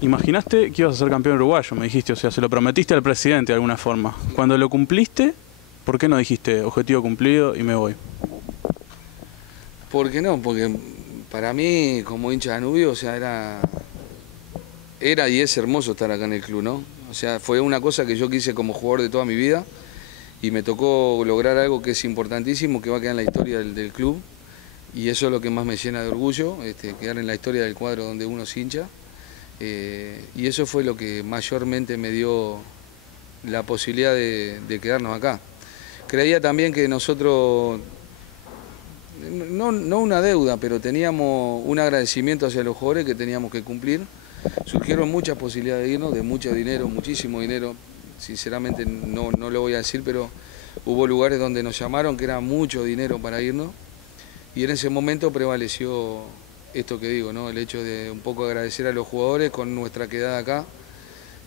Imaginaste que ibas a ser campeón uruguayo, me dijiste, o sea, se lo prometiste al presidente de alguna forma. Cuando lo cumpliste, ¿por qué no dijiste objetivo cumplido y me voy? ¿Por qué no? Porque para mí, como hincha de Danubio, o sea, era y es hermoso estar acá en el club, ¿no? O sea, fue una cosa que yo quise como jugador de toda mi vida y me tocó lograr algo que es importantísimo, que va a quedar en la historia del club, y eso es lo que más me llena de orgullo, quedar en la historia del cuadro donde uno se hincha. Y eso fue lo que mayormente me dio la posibilidad de quedarnos acá. Creía también que nosotros, no una deuda, pero teníamos un agradecimiento hacia los jugadores que teníamos que cumplir. Surgieron muchas posibilidades de irnos, de mucho dinero, muchísimo dinero. Sinceramente no lo voy a decir, pero hubo lugares donde nos llamaron que era mucho dinero para irnos. Y en ese momento prevaleció esto que digo, ¿no? El hecho de un poco agradecer a los jugadores con nuestra quedada acá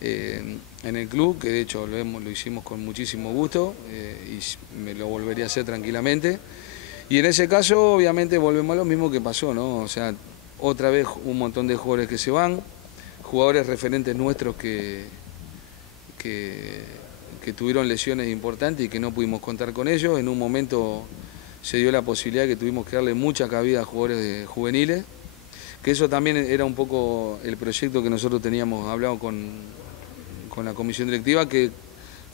en el club, que de hecho lo hicimos con muchísimo gusto y me lo volvería a hacer tranquilamente. Y en ese caso, obviamente, volvemos a lo mismo que pasó, ¿no? O sea, otra vez un montón de jugadores que se van, jugadores referentes nuestros que tuvieron lesiones importantes y que no pudimos contar con ellos. En un momento se dio la posibilidad que tuvimos que darle mucha cabida a jugadores juveniles, que eso también era un poco el proyecto que nosotros teníamos hablado con la comisión directiva, que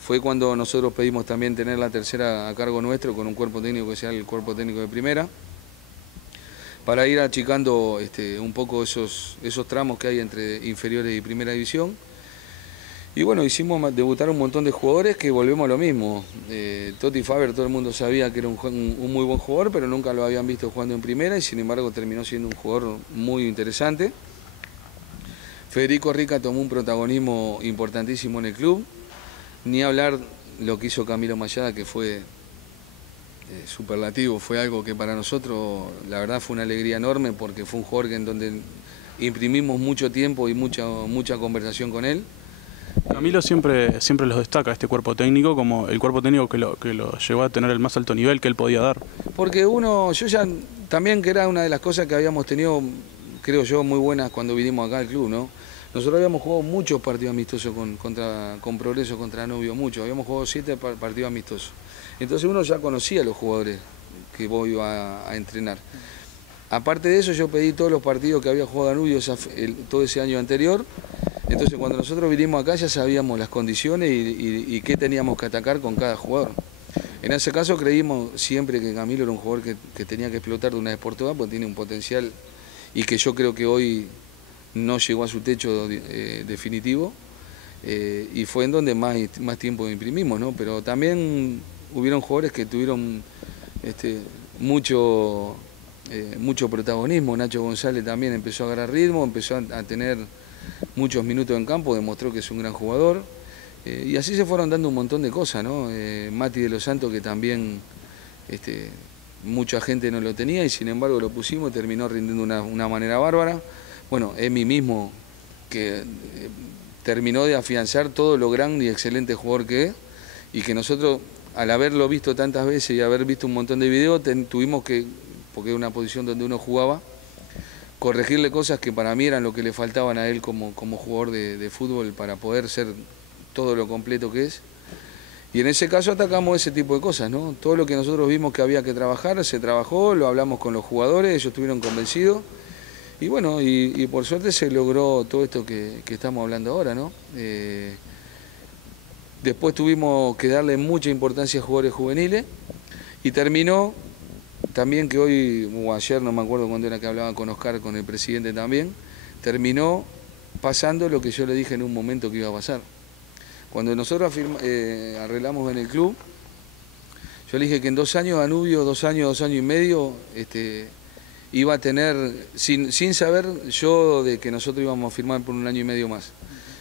fue cuando nosotros pedimos también tener la tercera a cargo nuestro, con un cuerpo técnico que sea el cuerpo técnico de primera, para ir achicando un poco esos tramos que hay entre inferiores y primera división. Y bueno, hicimos debutar un montón de jugadores que volvemos a lo mismo. Totti Faber, todo el mundo sabía que era un muy buen jugador, pero nunca lo habían visto jugando en primera y sin embargo terminó siendo un jugador muy interesante. Federico Rica tomó un protagonismo importantísimo en el club. Ni hablar lo que hizo Camilo Mayada, que fue superlativo, fue algo que para nosotros la verdad fue una alegría enorme porque fue un jugador en donde imprimimos mucho tiempo y mucha conversación con él. Camilo siempre los destaca este cuerpo técnico como el cuerpo técnico que lo llevó a tener el más alto nivel que él podía dar. Porque yo ya también, que era una de las cosas que habíamos tenido, creo yo, muy buenas cuando vinimos acá al club, ¿no? Nosotros habíamos jugado muchos partidos amistosos con Progreso, contra Danubio, muchos. Habíamos jugado 7 partidos amistosos. Entonces uno ya conocía a los jugadores que vos ibas a entrenar. Aparte de eso, yo pedí todos los partidos que había jugado Danubio todo ese año anterior. Entonces cuando nosotros vinimos acá ya sabíamos las condiciones y qué teníamos que atacar con cada jugador. En ese caso creímos siempre que Camilo era un jugador que tenía que explotar de una vez por todas, porque tiene un potencial y que yo creo que hoy no llegó a su techo definitivo, y fue en donde más tiempo imprimimos, ¿no? Pero también hubieron jugadores que tuvieron mucho protagonismo. Nacho González también empezó a agarrar ritmo, empezó a tener muchos minutos en campo, demostró que es un gran jugador, y así se fueron dando un montón de cosas, ¿no? Mati de los Santos, que también mucha gente no lo tenía y sin embargo lo pusimos y terminó rindiendo de una manera bárbara. Bueno, Emi mismo, que terminó de afianzar todo lo gran y excelente jugador que es, y que nosotros, al haberlo visto tantas veces y haber visto un montón de videos, tuvimos que, porque era una posición donde uno jugaba, corregirle cosas que para mí eran lo que le faltaban a él como jugador de fútbol para poder ser todo lo completo que es. Y en ese caso atacamos ese tipo de cosas, ¿no? Todo lo que nosotros vimos que había que trabajar, se trabajó, lo hablamos con los jugadores, ellos estuvieron convencidos. Y bueno, y por suerte se logró todo esto que estamos hablando ahora, ¿no? Después tuvimos que darle mucha importancia a jugadores juveniles y terminó también que hoy, o ayer, no me acuerdo cuándo era que hablaba con Oscar, con el presidente también, terminó pasando lo que yo le dije en un momento que iba a pasar. Cuando nosotros arreglamos en el club, yo le dije que en 2 años Danubio, 2 años y medio, iba a tener, sin saber yo de que nosotros íbamos a firmar por 1 año y medio más,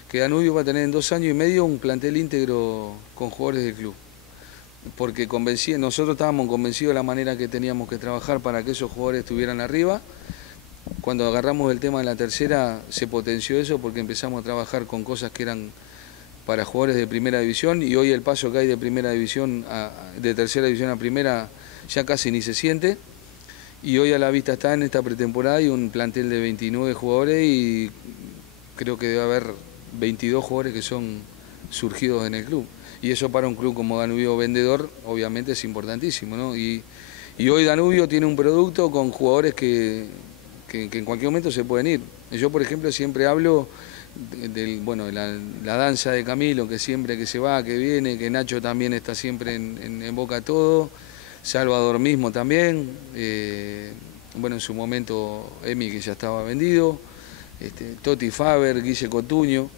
que Danubio iba a tener en 2 años y medio un plantel íntegro con jugadores del club. Porque nosotros estábamos convencidos de la manera que teníamos que trabajar para que esos jugadores estuvieran arriba. Cuando agarramos el tema de la tercera se potenció eso porque empezamos a trabajar con cosas que eran para jugadores de primera división, y hoy el paso que hay de primera división de tercera división a primera ya casi ni se siente. Y hoy a la vista está en esta pretemporada y un plantel de 29 jugadores y creo que debe haber 22 jugadores que son surgidos en el club. Y eso para un club como Danubio Vendedor, obviamente es importantísimo, ¿no? Y hoy Danubio tiene un producto con jugadores que en cualquier momento se pueden ir. Yo, por ejemplo, siempre hablo de la danza de Camilo, que siempre que se va, que viene, que Nacho también está siempre en boca todo, Salvador mismo también, en su momento Emi, que ya estaba vendido, Toti Faber, Guille Cotuño,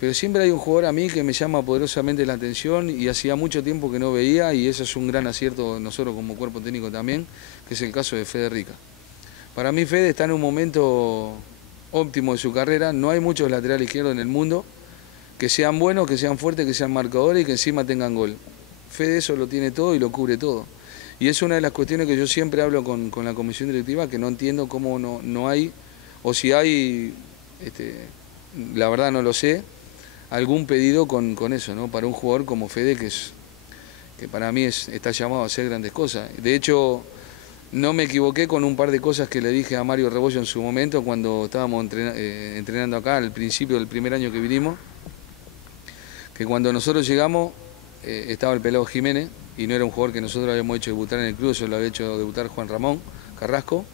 pero siempre hay un jugador a mí que me llama poderosamente la atención y hacía mucho tiempo que no veía, y eso es un gran acierto nosotros como cuerpo técnico también, que es el caso de Fede Rica. Para mí Fede está en un momento óptimo de su carrera, no hay muchos laterales izquierdos en el mundo que sean buenos, que sean fuertes, que sean marcadores y que encima tengan gol. Fede eso lo tiene todo y lo cubre todo. Y es una de las cuestiones que yo siempre hablo con la comisión directiva, que no entiendo cómo no hay, o si hay, la verdad no lo sé, algún pedido con eso, ¿no? Para un jugador como Fede, que para mí está llamado a hacer grandes cosas. De hecho, no me equivoqué con un par de cosas que le dije a Mario Rebollo en su momento cuando estábamos entrenando acá al principio del primer año que vinimos, que cuando nosotros llegamos estaba el Pelado Jiménez y no era un jugador que nosotros habíamos hecho debutar en el club, eso lo había hecho debutar Juan Ramón Carrasco.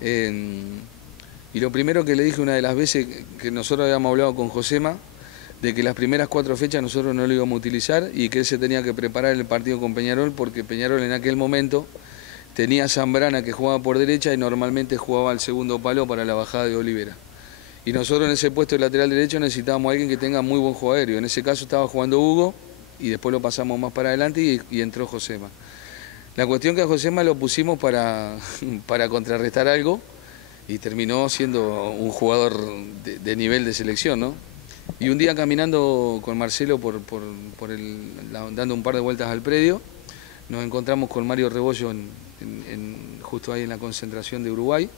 Y lo primero que le dije una de las veces que nosotros habíamos hablado con Josema, de que las primeras 4 fechas nosotros no lo íbamos a utilizar y que él se tenía que preparar el partido con Peñarol, porque Peñarol en aquel momento tenía a Zambrana, que jugaba por derecha y normalmente jugaba al segundo palo para la bajada de Olivera. Y nosotros en ese puesto de lateral derecho necesitábamos a alguien que tenga muy buen juego aéreo. En ese caso estaba jugando Hugo y después lo pasamos más para adelante y entró Josema. La cuestión que a Josema lo pusimos para contrarrestar algo y terminó siendo un jugador de nivel de selección, ¿no? Y un día caminando con Marcelo dando un par de vueltas al predio, nos encontramos con Mario Rebollo justo ahí en la concentración de Uruguay,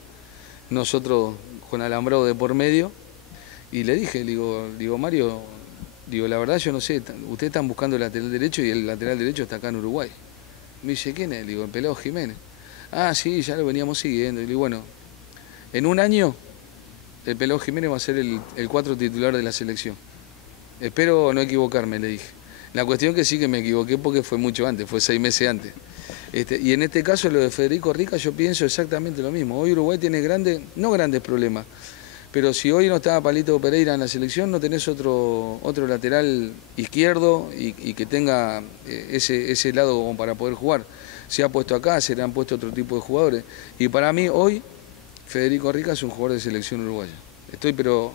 nosotros con alambrado de por medio, y le dije, digo Mario, la verdad yo no sé, ustedes están buscando el lateral derecho y el lateral derecho está acá en Uruguay. Me dice, ¿quién es? Digo, el Pelado Jiménez. Ah, sí, ya lo veníamos siguiendo. Y digo, bueno, en un año el Pelado Jiménez va a ser el 4 titular de la selección. Espero no equivocarme, le dije. La cuestión que sí que me equivoqué porque fue mucho antes, fue 6 meses antes. Y en este caso, lo de Federico Rica, yo pienso exactamente lo mismo. Hoy Uruguay tiene no grandes problemas, pero si hoy no estaba Palito Pereira en la selección, no tenés otro lateral izquierdo y que tenga ese lado como para poder jugar. Se ha puesto acá, se le han puesto otro tipo de jugadores. Y para mí hoy, Federico Rica es un jugador de selección uruguaya. Estoy pero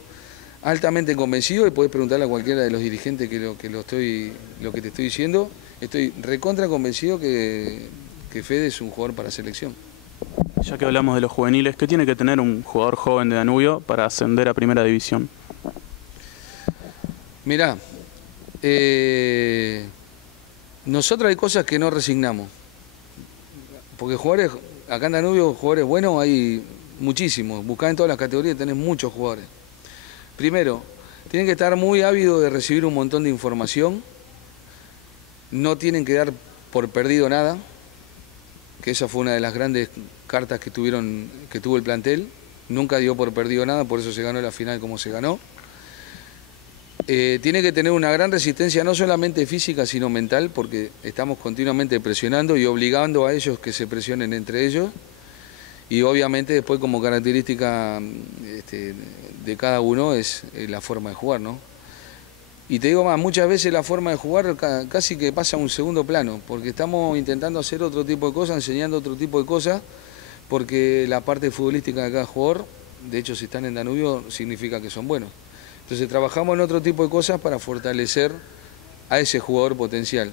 altamente convencido, y podés preguntarle a cualquiera de los dirigentes lo que te estoy diciendo. Estoy recontra convencido que Fede es un jugador para selección. Ya que hablamos de los juveniles, ¿qué tiene que tener un jugador joven de Danubio para ascender a Primera División? Mirá, nosotros hay cosas que no resignamos. Porque jugadores, acá en Danubio, jugadores buenos hay muchísimos. Buscá en todas las categorías, tenés muchos jugadores. Primero, tienen que estar muy ávidos de recibir un montón de información. No tienen que dar por perdido nada, que esa fue una de las grandes cartas que tuvo el plantel. Nunca dio por perdido nada, por eso se ganó la final como se ganó. Tiene que tener una gran resistencia, no solamente física, sino mental, porque estamos continuamente presionando y obligando a ellos que se presionen entre ellos. Y obviamente después, como característica de cada uno, es la forma de jugar, ¿no? Y te digo más, muchas veces la forma de jugar casi que pasa a un segundo plano, porque estamos intentando hacer otro tipo de cosas, enseñando otro tipo de cosas, porque la parte futbolística de cada jugador, de hecho si están en Danubio, significa que son buenos. Entonces trabajamos en otro tipo de cosas para fortalecer a ese jugador potencial.